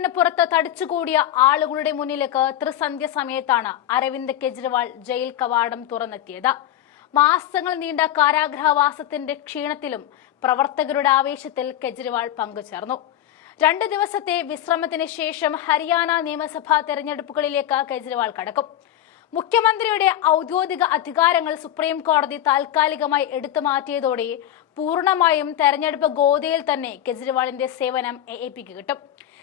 വീണ് പുറത്ത് തടിച്ചുകൂടിയ ആളുകളുടെ മുന്നിലേക്ക് ത്രിസന്ധ്യ സമയത്താണ് അരവിന്ദ് കെജ്രിവാൾ ജയിൽ കവാടം തുറന്നെത്തിയത്. മാസങ്ങൾ നീണ്ട കാരാഗ്രഹവാസത്തിന്റെ ക്ഷീണത്തിലും പ്രവർത്തകരുടെ ആവേശത്തിൽ കെജ്രിവാൾ പങ്കുചേർന്നു. രണ്ട് ദിവസത്തെ വിശ്രമത്തിന് ശേഷം ഹരിയാന നിയമസഭാ തെരഞ്ഞെടുപ്പുകളിലേക്ക് കെജ്രിവാൾ കടക്കും. മുഖ്യമന്ത്രിയുടെ ഔദ്യോഗിക അധികാരങ്ങൾ സുപ്രീം കോടതി താൽക്കാലികമായി എടുത്തു മാറ്റിയതോടെ പൂർണമായും തെരഞ്ഞെടുപ്പ് ഗോതയിൽ തന്നെ കെജ്രിവാളിന്റെ സേവനം എ എ പിക്ക് കിട്ടും.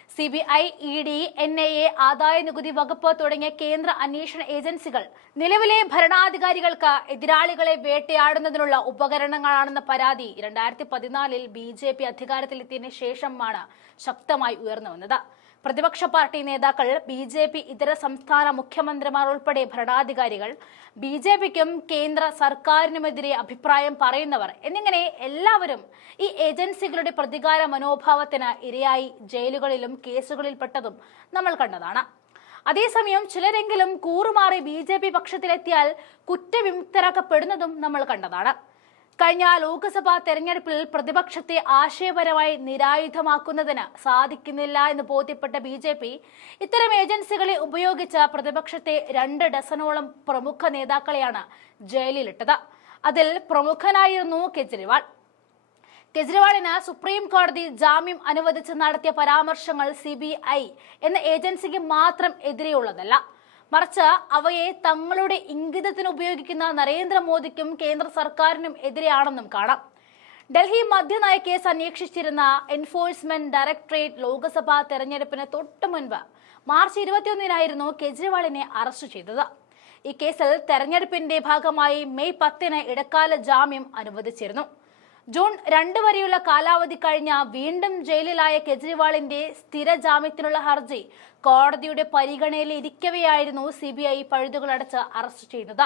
C B I E D N I A ആദായ നികുതി വകുപ്പ് തുടങ്ങിയ കേന്ദ്ര അന്വേഷണ ഏജൻസികൾ നിലവിലെ ഭരണാധികാരികൾക്ക് എതിരാളികളെ വേട്ടയാടുന്നതിനുള്ള ഉപകരണങ്ങളാണെന്ന പരാതി രണ്ടായിരത്തി പതിനാലിൽ ബി ജെ പി അധികാരത്തിലെത്തിയതിനു ശേഷമാണ് ശക്തമായി ഉയർന്നു വന്നത്. പ്രതിപക്ഷ പാർട്ടി നേതാക്കൾ ബി ജെ പി ഇതര സംസ്ഥാന മുഖ്യമന്ത്രിമാർ ഉൾപ്പെടെ ഭരണാധികാരികൾ ബി ജെ പിക്കും കേന്ദ്ര സർക്കാരിനുമെതിരെ അഭിപ്രായം പറയുന്നവർ എന്നിങ്ങനെ എല്ലാവരും ഈ ഏജൻസികളുടെ പ്രതികാര മനോഭാവത്തിന് ഇരയായി ജയിലുകളിലും കേസുകളിൽപ്പെട്ടതും നമ്മൾ കണ്ടതാണ്. അതേസമയം ചിലരെങ്കിലും കൂറുമാറി ബി ജെ പി പക്ഷത്തിലെത്തിയാൽ കുറ്റവിമുക്തരാക്കപ്പെടുന്നതും നമ്മൾ കണ്ടതാണ്. കഴിഞ്ഞ ലോക്സഭാ തെരഞ്ഞെടുപ്പിൽ പ്രതിപക്ഷത്തെ ആശയപരമായി നിരായുധമാക്കുന്നതിന് സാധിക്കുന്നില്ല എന്ന് ബോധ്യപ്പെട്ട ബി ജെ പി ഇത്തരം ഏജൻസികളെ ഉപയോഗിച്ച പ്രതിപക്ഷത്തെ രണ്ട് ഡസനോളം പ്രമുഖ നേതാക്കളെയാണ് ജയിലിലിട്ടത്. അതിൽ പ്രമുഖനായിരുന്നു കെജ്രിവാൾ. കെജ്രിവാളിന് സുപ്രീം കോടതി ജാമ്യം അനുവദിച്ച് നടത്തിയ പരാമർശങ്ങൾ സി ബി ഐ എന്ന ഏജൻസിക്ക് മാത്രം എതിരെയുള്ളതല്ല. മറിച്ച് അവയെ തങ്ങളുടെ ഇംഗിതത്തിന് ഉപയോഗിക്കുന്ന നരേന്ദ്രമോദിക്കും കേന്ദ്ര സർക്കാരിനും എതിരെയാണെന്നും കാണാം. ഡൽഹി മദ്യനയ കേസ് അന്വേഷിച്ചിരുന്ന എൻഫോഴ്സ്മെന്റ് ഡയറക്ടറേറ്റ് ലോക്സഭാ തെരഞ്ഞെടുപ്പിന് തൊട്ടു മുൻപ് മാർച്ച് ഇരുപത്തിയൊന്നിനായിരുന്നു കെജ്രിവാളിനെ അറസ്റ്റ് ചെയ്തത്. ഈ കേസിൽ തെരഞ്ഞെടുപ്പിന്റെ ഭാഗമായി മെയ് പത്തിന് ഇടക്കാല ജാമ്യം അനുവദിച്ചിരുന്നു. ജൂൺ രണ്ട് വരെയുള്ള കാലാവധി കഴിഞ്ഞ വീണ്ടും ജയിലിലായ കെജ്രിവാളിന്റെ സ്ഥിര ജാമ്യത്തിനുള്ള ഹർജി കോടതിയുടെ പരിഗണനയിൽ ഇരിക്കവെയായിരുന്നു സി ബി ഐ പഴുതുകളടച്ച് അറസ്റ്റ് ചെയ്തത്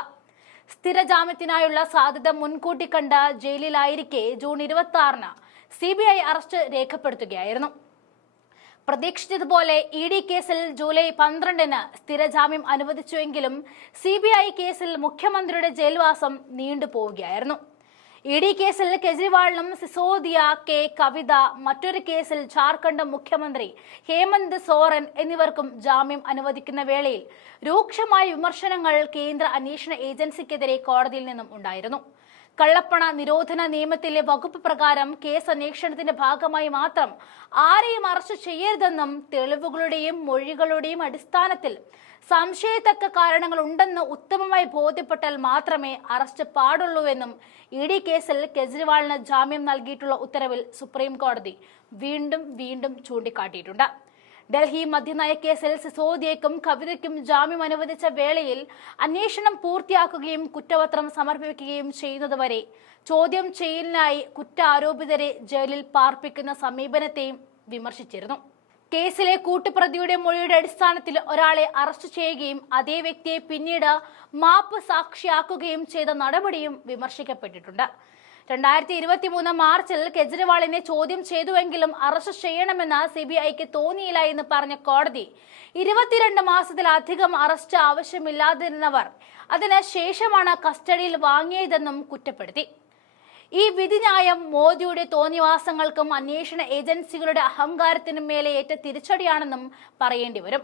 സ്ഥിര ജാമ്യത്തിനായുള്ള സാധ്യത മുൻകൂട്ടി കണ്ട ജയിലിലായിരിക്കെ ജൂൺ ഇരുപത്തി ആറിന് സി ബി ഐ അറസ്റ്റ് രേഖപ്പെടുത്തുകയായിരുന്നു. പ്രതീക്ഷിച്ചതുപോലെ ഇ ഡി കേസിൽ ജൂലൈ പന്ത്രണ്ടിന് സ്ഥിരജാമ്യം അനുവദിച്ചുവെങ്കിലും സി ബി ഐ കേസിൽ മുഖ്യമന്ത്രിയുടെ ജയിൽവാസം നീണ്ടുപോവുകയായിരുന്നു. ഇ ഡി കേസിൽ കെജ്രിവാളിനും സിസോദിയ കെ. കവിത മറ്റൊരു കേസിൽ ജാർഖണ്ഡ് മുഖ്യമന്ത്രി ഹേമന്ത് സോറൻ എന്നിവർക്കും ജാമ്യം അനുവദിക്കുന്ന വേളയിൽ രൂക്ഷമായ വിമർശനങ്ങൾ കേന്ദ്ര അന്വേഷണ ഏജൻസിക്കെതിരെ കോടതിയിൽ നിന്നും ഉണ്ടായിരുന്നു. കള്ളപ്പണ നിരോധന നിയമത്തിലെ വകുപ്പ് പ്രകാരം കേസ് അന്വേഷണത്തിന്റെ ഭാഗമായി മാത്രം ആരെയും അറസ്റ്റ് ചെയ്യരുതെന്നും തെളിവുകളുടെയും മൊഴികളുടെയും അടിസ്ഥാനത്തിൽ സംശയത്തക്ക കാരണങ്ങൾ ഉണ്ടെന്ന് ഉത്തമമായി ബോധ്യപ്പെട്ടാൽ മാത്രമേ അറസ്റ്റ് പാടുള്ളൂവെന്നും ഇ ഡി കേസിൽ കെജ്രിവാളിന് ജാമ്യം നൽകിയിട്ടുള്ള ഉത്തരവിൽ സുപ്രീം കോടതി വീണ്ടും വീണ്ടും ചൂണ്ടിക്കാട്ടിയിട്ടുണ്ട്. ഡൽഹി മദ്യനയ കേസിൽ സിസോദിയയ്ക്കും കവിതയ്ക്കും ജാമ്യം അനുവദിച്ച വേളയിൽ അന്വേഷണം പൂർത്തിയാക്കുകയും കുറ്റപത്രം സമർപ്പിക്കുകയും ചെയ്യുന്നതുവരെ ചോദ്യം ചെയ്യലിനായി കുറ്റാരോപിതരെ ജയിലിൽ പാർപ്പിക്കുന്ന സമീപനത്തെയും വിമർശിച്ചിരുന്നു. കേസിലെ കൂട്ടുപ്രതിയുടെ മൊഴിയുടെ അടിസ്ഥാനത്തിൽ ഒരാളെ അറസ്റ്റ് ചെയ്യുകയും അതേ വ്യക്തിയെ പിന്നീട് മാപ്പ് സാക്ഷിയാക്കുകയും ചെയ്ത നടപടിയും വിമർശിക്കപ്പെട്ടിട്ടുണ്ട്. രണ്ടായിരത്തി ഇരുപത്തി മൂന്ന് മാർച്ചിൽ കെജ്രിവാളിനെ ചോദ്യം ചെയ്തുവെങ്കിലും അറസ്റ്റ് ചെയ്യണമെന്ന് സി ബി ഐക്ക് തോന്നിയില്ല എന്ന് പറഞ്ഞ കോടതി ഇരുപത്തിരണ്ട് മാസത്തിലധികം അറസ്റ്റ് ആവശ്യമില്ലാതിരുന്നവർ അതിന് ശേഷമാണ് കസ്റ്റഡിയിൽ വാങ്ങിയതെന്നും കുറ്റപ്പെടുത്തി. ഈ വിധിന്യായം മോദിയുടെ തോന്നിവാസങ്ങൾക്കും അന്വേഷണ ഏജൻസികളുടെ അഹങ്കാരത്തിനും മേലെ ഏറ്റ തിരിച്ചടിയാണെന്നും പറയേണ്ടി വരും.